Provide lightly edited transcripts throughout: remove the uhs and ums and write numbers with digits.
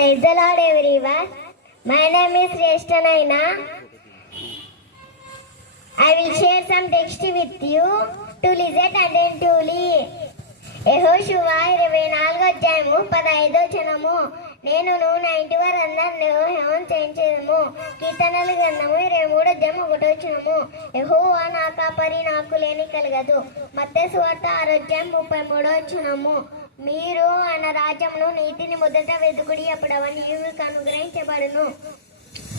Praise the Lord, everyone. My name is Reshta Naina. I will share some text with you to listen attentively. యెహోషువ 24 అధ్యాయము 15 వచనము. నేను నా ఇంటి వారందరినీ హేమం చేయించేదము. కీర్తనల గ్రంథము 23 అధ్యాయం 1 వచనము. యెహోవా నా కాపరి, నాకు లేని కలగదు. మత్తయి సువార్త 6 అధ్యాయం 33 వచనము. మీరు ఆయన రాజ్యమును నీతిని మొదట వెతుకుడి, అప్పుడు అవన్నీ మీకు అనుగ్రహించబడును.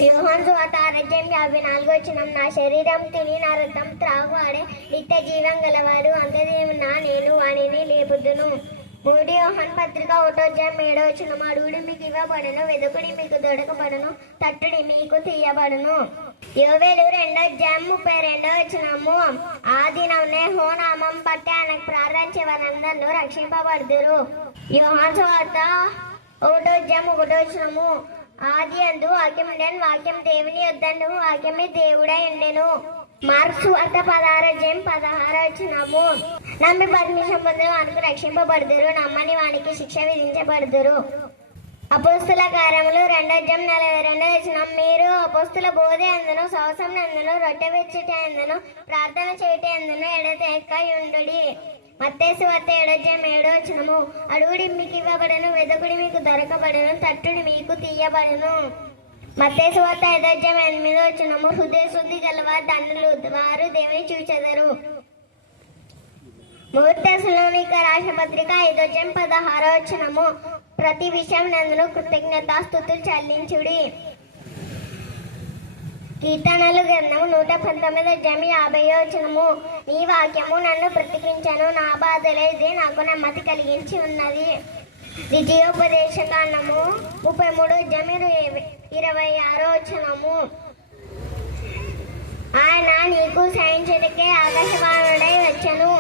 యోహాను సువార్త 6 అధ్యాయం 54 వచనం. నా శరీరం తిని నా రక్తం త్రాగువాడే నిత్య జీవం గలవాడు, అంతదేమున్నా నేను వాడిని లేపుదును. 3 యోహాను పత్రిక 1 అధ్యాయం 7 వచనం. అడుగుడి మీకు ఇవ్వబడును, వెదుకుడి మీకు దొరకబడును, తట్టుడి మీకు తీయబడును. యోవేలు 2 అధ్యాయం 32 వచనము. ఆ దినమునే యెహోవా నామం బట్టి ఆయనకు ప్రార్థించే వారందరూ రక్షింపబడుదురు. యోహాను సువార్త 1 అధ్యాయం 1 వచనము. ఆది యందు వాక్యం ఉండెను, వాక్యం దేవుని యొద్దను, వాక్యమే దేవుడై ఉండెను. మార్కు సువార్త 16 అధ్యాయం 16 వచనము. నమ్మి పర్మిషన్ పొందిన వానికి రక్షింపబడుదురు, నమ్మని వానికి శిక్ష విధించబడుదురు. అపోస్తుల కార్యములు 2 అధ్యాయం 42 వచనం. మీరు అపోస్తుల బోధ యందును, సహవాసం యందును, రొట్టె విరుచుట యందును, ప్రార్థన చేయుట యందును ఎడతెగక ఉండుడి. మత్తయి సువార్త 7 అధ్యాయం 7 వచనము. అడుగుడి మీకు ఇవ్వబడును, వెదకుడి మీకు దొరకబడును, తట్టుడి మీకు తీయబడును. మత్తయి సువార్త 5 అధ్యాయం 8 వచనము. హృదయ శుద్ధి గలవారు ధన్యులు, వారు దేవుని చూచెదరు. 3 తెస్సలోనిక రాసిన పత్రిక 5 అధ్యాయం 16 వచనము. ప్రతి విషయం నందును కృతజ్ఞతాస్తుతులు చెల్లించుడి. కీర్తనలు గ్రంథము 119 అధ్యాయం 50 వచనము. నీ వాక్యము నన్ను బ్రతికించను, నా బాధలే ఇది నాకు నెమ్మది కలిగించి ఉన్నది. ద్వితీయోపదేశ కాండము 33 అధ్యాయం 26 వచనము. ఆయన నీకు సహించుటకే ఆకాశవాణుడై వచ్చెను.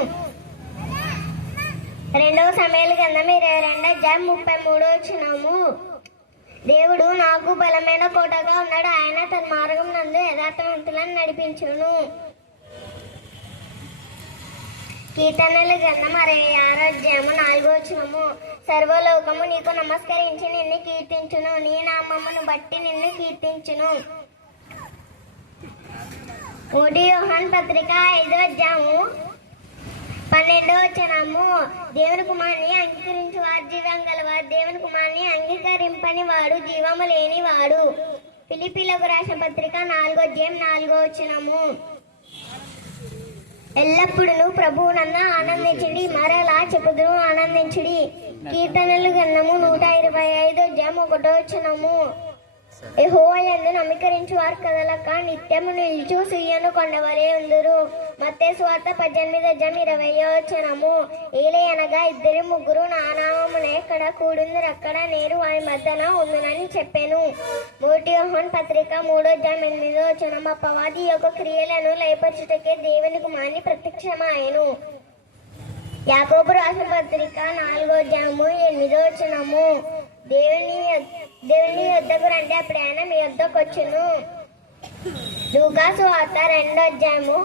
2 సమూయేలు గ్రంథం 22 అధ్యాయం 33 వచనము. దేవుడు నాకు బలమైన కోటగా ఉన్నాడు, ఆయన తన మార్గం నందు యథార్థవంతులను నడిపించును. కీర్తనల గ్రంథం 66 అధ్యాయం 4 వచనము. సర్వలోకము నీకు నమస్కరించి నిన్ను కీర్తించును, నీ నామమును బట్టి నిన్ను కీర్తించును. 1 యోహాను పత్రిక 5 అధ్యాయము 12 వచనము. దేవుని కుమారుని అంగీకరించి వాడు జీవం గలవాడు, దేవుని కుమారుని అంగీకరింపని వాడు జీవము లేని వాడు. ఫిలిప్పీలకు రాసిన పత్రిక 4 అధ్యాయం 4 వచనము. ఎల్లప్పుడూ ప్రభువునందు ఆనందించుడి, మరలా చెప్పుదును ఆనందించుడి. కీర్తనలు గ్రంథము 125 అధ్యాయం 1 వచనము. యెహోవా యందు నమ్మకరించు వారు కదలక నిత్యము నిలుచు సియోను కొండవలే ఉందురు. మత్తయి సువార్త 18 అధ్యాయం 20 వచనము. ఏలయనగా 2-3 నా నామమున ఎక్కడ కూడుందురు అక్కడ నేను వారి మధ్యన ఉందునని చెప్పెను. 1 యోహాను పత్రిక 3 అధ్యాయం 8 వచనం. అపవాది యొక్క క్రియలను లయపరచుటకే దేవుని కుమారుని ప్రత్యక్షమాయెను. యాకోబు రాసిన పత్రిక 4 అధ్యాయము 8 వచనము. దేవుని యొద్దకు రండి, అప్పుడు ఆయన మీ యొద్దకు వచ్చును. లూకా సువార్త 2 అధ్యాయము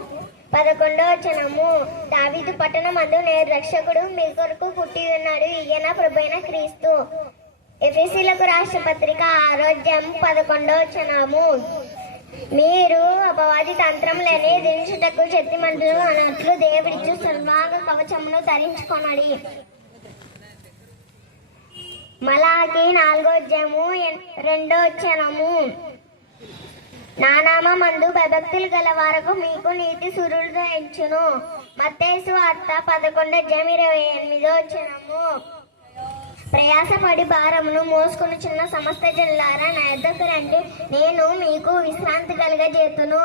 11 వచనము. దావీదు పట్టణమందు నేడు రక్షకుడు మీ కొరకు పుట్టి ఉన్నాడు, ఈయన ప్రభువైన క్రీస్తు. ఎఫెసీయులకు రాసిన పత్రిక 6 అధ్యాయం 11 వచనము. మీరు అపవాది తంత్రములను ఎదిరించుటకు శక్తిమంతులు అన్నట్లు దేవుడిచ్చు సర్వాంగ కవచమును ధరించుకొనడి. మలాకి 4 అధ్యాయము 2 వచనము. నా నామమందు భయభక్తులు గల వారకు మీకు నీతి సూర్యుడు ఇచ్చును. మత్తయి సువార్త 11 అధ్యాయం 28 వచనము. ప్రయాసపడి భారమును మోసుకొనుచున్న సమస్త జనులారా నా యొద్దకు రండి, నేను మీకు విశ్రాంతి కలుగజేతును.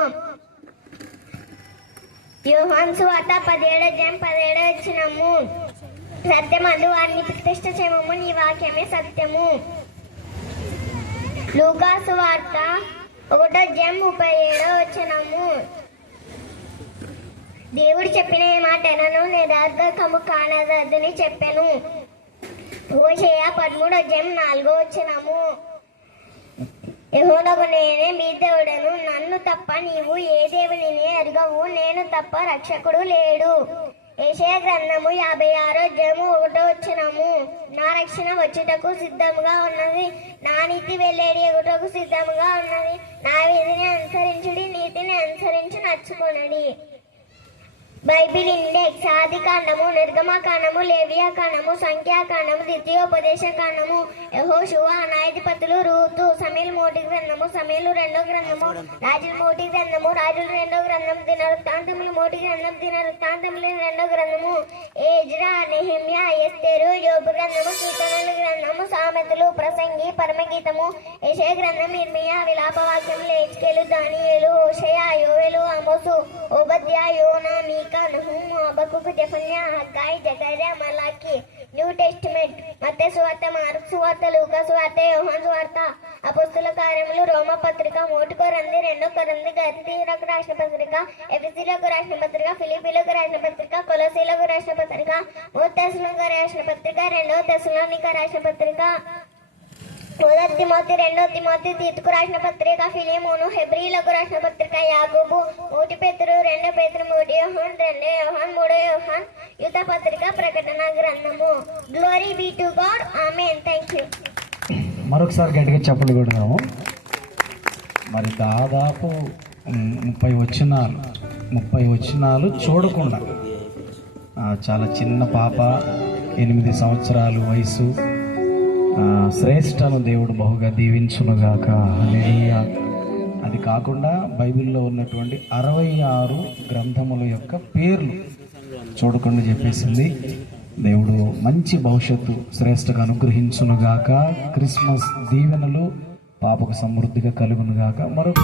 యోహాను సువార్త 17 అధ్యాయం 17 వచనము. సత్యమందు వారిని ప్రతిష్ఠ చేయము, నీ వాక్యమే సత్యము. లూకా సువార్త 1 అధ్యాయం 37 వచనము. దేవుడు చెప్పిన ఏ మాటను నిరర్ధకము కానదని చెప్పెను. హోషేయ 13 అధ్యాయం 4 వచనము. యెహోవాకు నేనే మీ దేవుడను, నన్ను తప్ప నీవు ఏ దేవునిని ఎరుగవు, నేను తప్ప రక్షకుడు లేడు. యెషయా గ్రంథము 56:1 నా రక్షణ వచ్చుటకు సిద్ధముగా ఉన్నది, నా నీతి వెల్లడి ఎగుటకు సిద్ధముగా ఉన్నది. నా విధిని అనుసరించుడి, నీతిని అనుసరించి నడుచుకొనుడి. బైబిల్ ఇండెక్స్: ఆది కాండము, నిర్గమకాండము, లేవియాకాండము, సంఖ్యాకాండము, ద్వితీయోపదేశ కాండము, యెహోషువ, న్యాయాధిపతులు, రూతు, సమూయేలు మొదటి గ్రంథము, సమూయేలు రెండో గ్రంథము, రాజుల మొదటి గ్రంథము, రాజుల రెండో గ్రంథము, దినవృత్తాంతములు మొదటి గ్రంథము, దినవృత్తాంతములు రెండో గ్రంథము, ఎజ్రా, నెహెమ్యా, ఎస్తేరు, యోబు గ్రంథము, కీర్తనల గ్రంథము, సామెతలు, ప్రసంగి, పరమగీతము, యెషయా గ్రంథం, ఇర్మియా, విలాపవాక్యములు, హెజ్కేలు, దానియేలు, హోషేయ, యోవేలు, ఆమోసు, ఓబద్యా, యోనా, మీకా, నహూము, హబక్కూకు, జెఫన్యా, హగ్గాయి, జకర్యా, మలాకి. న్యూ టెస్టిమెంట్: మత్తయి సువార్త, మార్కు సువార్త, లూకా సువార్త, యోహాను సువార్త, అపొస్తలుల కార్యములు, రోమా పత్రిక, 1 కొరింథీ, 2 కొరింథీ, గలతీయులకు రాసిన పత్రిక, ఎఫెసీయులకు రాసిన పత్రిక, ఫిలిప్పీయులకు రాసిన పత్రిక, కొలొస్సీయులకు రాసిన పత్రిక, 3 తెస్సలోనికీయులకు రాసిన పత్రిక, 2 తెస్సలోనికీయులకు రాసిన పత్రిక, 1 తిమోతి, 2 తిమోతి, తీతుకు రాసిన పత్రిక, ఫిలిమోను, హెబ్రీయులకు రాసిన పత్రిక, యాకోబు, 1 పేతురు, 2 పేతురు, 3 యోహాను, 2 యోహాను, 3 యోహాను, యూదా పత్రిక, ప్రకటన గ్రంథము. Glory be to God. Amen. Thank you. మరొకసారి గట్టిగా చప్పట్లు కొడదాము. మరి దాదాపు 30 వచనాలు చూడకుండా చాలా చిన్న పాప, 8 సంవత్సరాలు వయసు, శ్రేష్టను దేవుడు బహుగా దీవించునుగాక. హల్లెలూయా. అది కాకుండా బైబిల్లో ఉన్నటువంటి 66 గ్రంథముల యొక్క పేర్లు చూడకుండా చెప్పేసింది. దేవుడు మంచి భవిష్యత్తు శ్రేష్టగా అనుగ్రహించునుగాక. క్రిస్మస్ దీవెనలు పాపకు సమృద్ధిగా కలుగునుగాక. మరొక